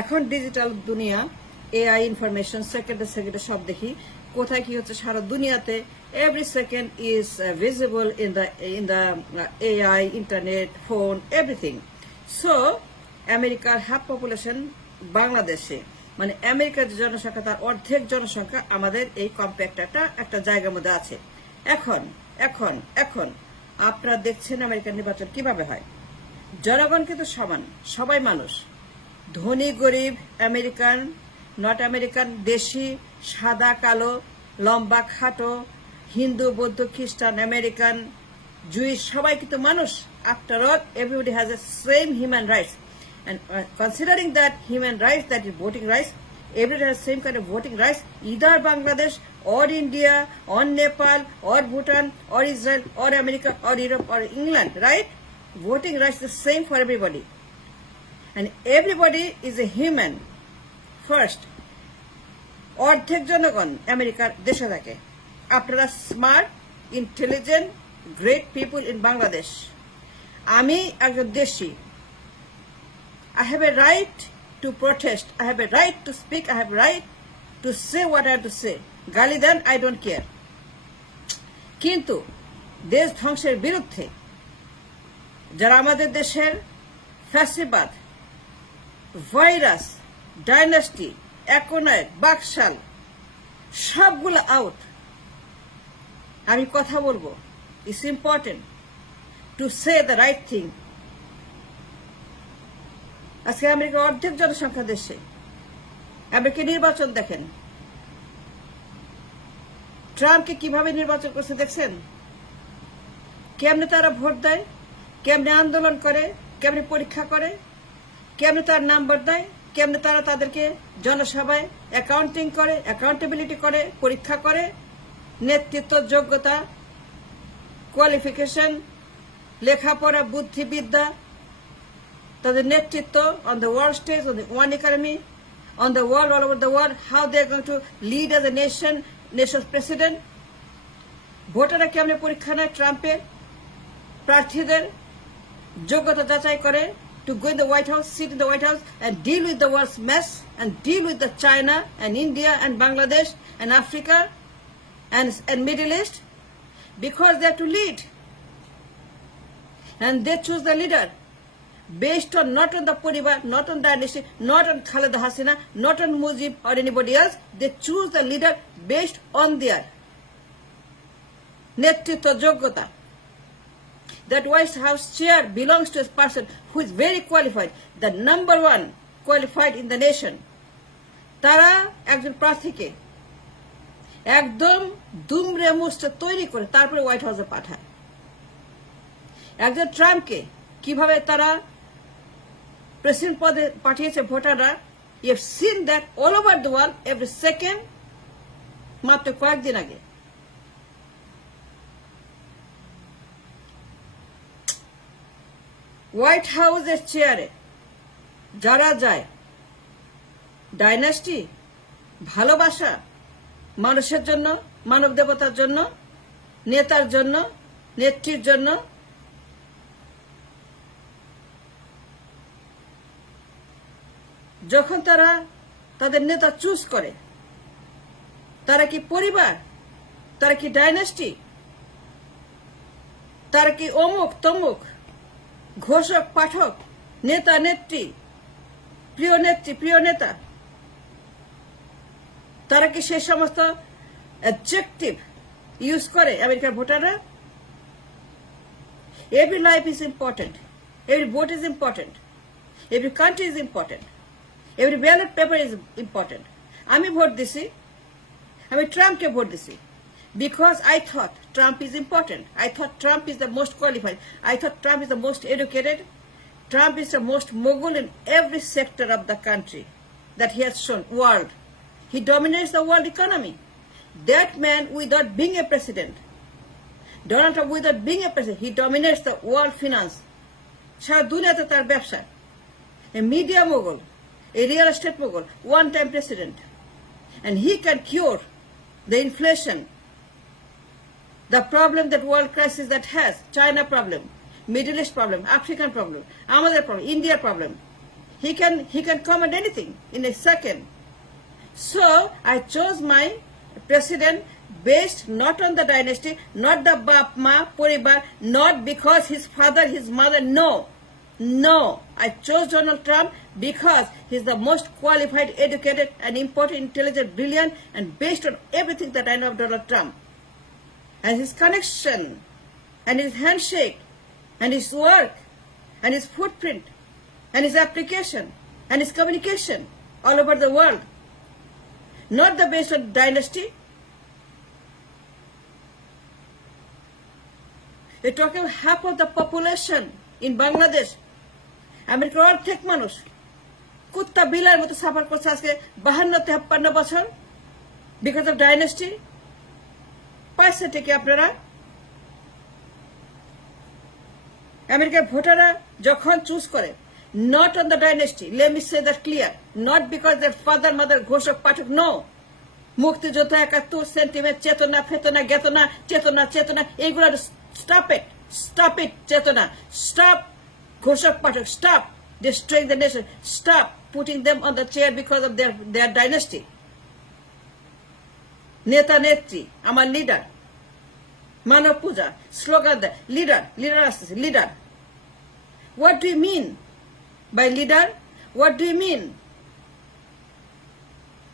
এখন ডিজিটাল দুনিয়া, AI information সেকেন্ডে সেকেন্ডে সব দেখি কোথায় কি হচ্ছে সারা দুনিয়াতে। Every second is visible in the AI, internet, phone, everything. So আমেরিকার হাফ পপুলেশন বাংলাদেশে, মানে আমেরিকার যে জনসংখ্যা তার অর্ধেক জনসংখ্যা আমাদের এই কম্প্যাক্ট একটা জায়গার মধ্যে আছে। এখন এখন এখন আপনারা দেখছেন আমেরিকার নির্বাচন কিভাবে হয়। জনগণ কিন্তু সমান, সবাই মানুষ, ধনী গরিব, আমেরিকান নট আমেরিকান, দেশি সাদা কালো, লম্বা খাটো, হিন্দু বৌদ্ধ খ্রিস্টান, আমেরিকান জুইশ, সবাই কিন্তু মানুষ। After all everybody has a same human rights, and considering that human rights, that is voting rights, everybody has same kind of voting rights, either Bangladesh or India or Nepal or Bhutan or Israel or America or Europe or England, right? Voting rights is the same for everybody, and everybody is a human first. অর্ধেক জনগণ আমেরিকার দেশে থাকে। আপনারা smart, intelligent, great people in Bangladesh. আমি একজন দেশি। I have a right to protest. I have a right to speak. I have a right to say what I have to say. গালি দেন, I don't care. কিন্তু দেশ ধ্বংসের বিরুদ্ধে যারা আমাদের দেশের ফ্যাসিবাদ, ভাইরাস, ডাইনাস্টি, একনায়ক, বাকশাল সবগুলো আউট। আমি কথা বলবো। It's important to say the right thing. আজকে আমেরিকার অর্ধেক জনসংখ্যা দেশে। আমেরিকা নির্বাচন দেখেন, ট্রাম্পকে কিভাবে নির্বাচন করছে দেখছেন? কেমনে তারা ভোট দেয়, কেমনে আন্দোলন করে, কেমনে পরীক্ষা করে, কেমনে তার নাম্বার দেয়, কেমনে তারা তাদেরকে জনসভায় অ্যাকাউন্টিং করে, অ্যাকাউন্টেবিলিটি করে, পরীক্ষা করে, নেতৃত্ব, যোগ্যতা, কোয়ালিফিকেশন, লেখাপড়া, বুদ্ধিবিদ্যা, তাদের নেতৃত্ব on the world stage, on the one economy, on the world, all over the world, how they are going to lead as a nation's president. ভোটাররা কেমনে পরীক্ষা নেয় ট্রাম্পের প্রার্থীদের, যোগ্যতা যাচাই করে to go in the White House, sit in the White House and deal with the world's mess and deal with the China and India and Bangladesh and Africa and Middle East, because they have to lead. And they choose the leader based on not on the Poribar, not on the dynasty, not on Khaleda Hasina, not on Mujib or anybody else. They choose the leader based on their netrito yoggota. That White House chair belongs to a person who is very qualified, the number one qualified in the nation. Tara একজন প্রার্থীকে একদম দুমড়ে মুচড়ে তৈরি করে তারপরে হোয়াইট হাউসে পাঠায়। একজন ট্রাম্পকে কিভাবে তারা প্রেসিডেন্ট পদে পাঠিয়েছে ভোটাররা, you have seen that all over the world every second. মাত্র কয়েকদিন আগে হোয়াইট হাউসের চেয়ারে যারা যায়, ডাইনাস্টি, ভালোবাসা, মানুষের জন্য, মানব দেবতার জন্য, নেতার জন্য, নেত্রীর জন্য, যখন তারা তাদের নেতা চুজ করে, তারা কি পরিবার, তারা কি ডাইনাস্টি, তারা কি অমুক তমুক, ঘোষক পাঠক, নেতা নেত্রী, প্রিয় নেত্রী, প্রিয় নেতা, তারা কি সেই সমস্ত অ্যাডজেক্টিভ ইউজ করে আমেরিকার ভোটাররা? Every life is important, every vote is important, every country is important, every ballot paper is important. আমি ভোট দিছি, আমি ট্রাম্পকে ভোট দিছি because I thought Trump is important. I thought Trump is the most qualified. I thought Trump is the most educated. Trump is the most mogul in every sector of the country that he has shown world. He dominates the world economy. That man, without being a president, Donald Trump, without being a president, he dominates the world finance. সারা দুনিয়াতে তার ব্যবসা। A media mogul, a real estate mogul, one-time president. And he can cure the inflation, the problem that world crisis that has, China problem, Middle East problem, African problem, আমাদের problem, India problem. He can command anything in a second. So I chose my president based not on the dynasty, not the Bap Ma Poribar, not because his father, his mother. No. No. I chose Donald Trump because he's the most qualified, educated, and important, intelligent, brilliant, and based on everything that I know of Donald Trump. And his connection, and his handshake, and his work, and his footprint, and his application, and his communication all over the world. Not the based on dynasty. We're talking half of the population in Bangladesh. American অর্ধেক মানুষ কুত্তা বিলার মতো সাফার করছে আজকে 52-53 বছর because of dynasty. পাইছে থেকে আপনারা আমেরিকার ভোটাররা যখন চুজ করে not on the dynasty, let me say that clear, not because their father, mother, ঘোষক পাঠক, no. মুক্তিযোদ্ধা 71 সেন্টিমেন্ট চেতনা ফেতনা জ্ঞাতনা চেতনা চেতনা এইগুলো stop it চেতনা, stop ঘোষক পাঠক, stop destroying the nation, stop putting them on the chair because of their dynasty. নেতা নেত্রী আমার লিডার, মানব পূজা স্লোগান দেয় লিডার আসতেছে leader. What do you mean by leader? What do you mean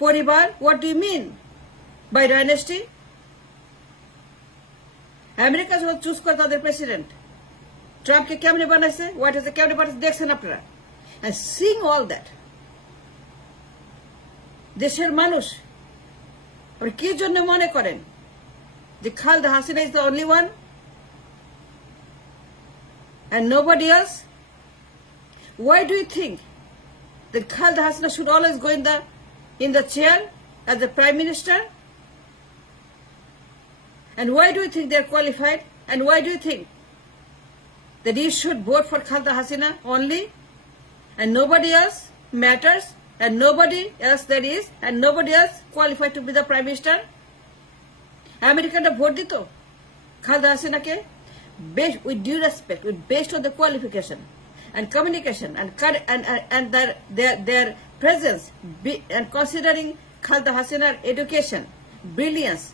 পরিবার? What do you mean by dynasty? America যখন চুজ করে তাদের প্রেসিডেন্ট ট্রাম্পকে কেমনে বানাইছে, হোয়াইট হাউসে কেমনে বানাইছে দেখছেন আপনারা. And seeing all that, দেশের মানুষ আপনি কি জন্য মনে করেন যে খালেদা Hasina is the only one and nobody else? Why do you think that Khaleda Hasina should always go in the chair as the prime minister? And why do you think they are qualified? And why do you think that you should vote for Khaleda Hasina only and nobody else matters and nobody else there is and nobody else qualified to be the prime minister? American vote dito Khaleda Hasina ke with due respect, based on the qualification and communication and their presence and considering Khaleda Hasina's education, brilliance,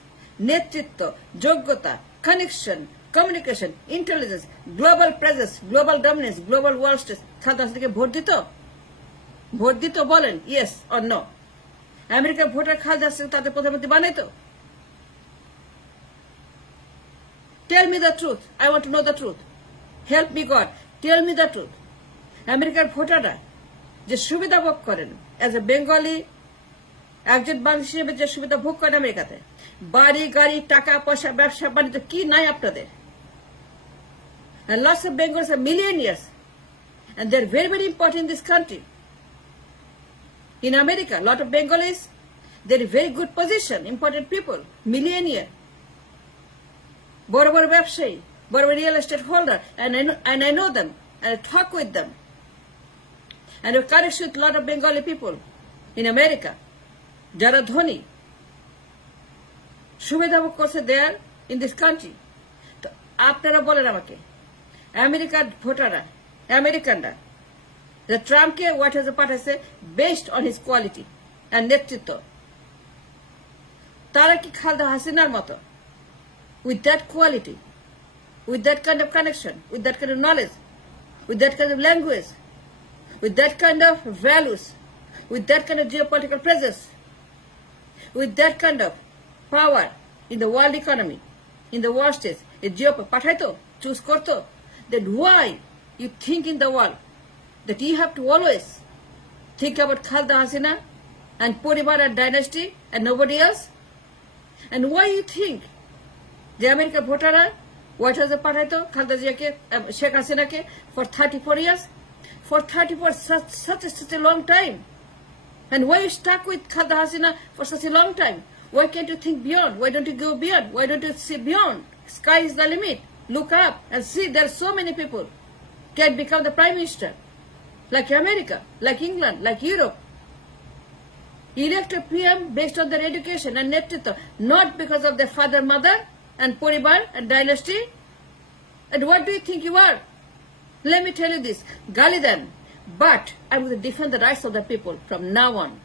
নেতৃত্ব, যোগ্যতা, connection, communication, intelligence, global presence, global dominance, global world stage, Khaleda হাসিনাকে ভোট দিত বলেন yes or no? আমেরিকার ভোটার খালেদা হাসিনা তাদের প্রধানমন্ত্রী বানাইতো? Tell me the truth. I want to know the truth. Help me God. Tell me the truth. আমেরিকার ভোটাররা যে সুবিধা ভোগ করেন as a Bengali, একজন বাংলাদেশী হিসেবে যে সুবিধা ভোগ করেন আমেরিকাতে, বাড়ি গাড়ি টাকা পয়সা ব্যবসা বাণিজ্য কি নাই আপনাদের? And lots of Bengalis are millionaires and they're very, very important in this country. In America, a lot of Bengalis, they're in very good position, important people, millionaire, বড় বড় ব্যবসায়ী, বড় বড় real estate holder, and I know them and I talk with them and I connect with a lot of Bengali people in America যারা ধনী সুবিধা ভোগ করছে দেয়ার ইন দিস কান্ট্রি. তো আপনারা বলেন আমাকে আমেরিকার ভোটাররা আমেরিকানরা ট্রাম্পকে হোয়াইট হাউসে পাঠাইছে based on his quality and নেতৃত্ব, তারা কি খালেদা হাসিনার মতো with that quality, with that kind of connection, with that kind of knowledge, with that kind of language, with that kind of values, with that kind of geopolitical presence, with that kind of power in the world economy, in the world stage, পাঠাইতো choose করতো? Then why you think in the world that you have to always think about Khaleda Hasina and Poribar and dynasty and nobody else? And why you think যে আমেরিকার ভোটাররা হোয়াইট হাউসে পাঠাইতো খালেদা জিয়াকে শেখ হাসিনাকে for 34 years, for 34 such a long time? And why you stuck with Khaleda Hasina for such a long time? Why can't you think beyond? Why don't you go beyond? Why don't you see beyond? Sky is the limit. Look up and see there are so many people can become the prime minister, like America, like England, like Europe. Elect a PM based on their education and netritwa, not because of their father, mother, and Poribar and dynasty. And what do you think you are? Let me tell you this. Galidan, But I'm going to defend the rights of the people from now on.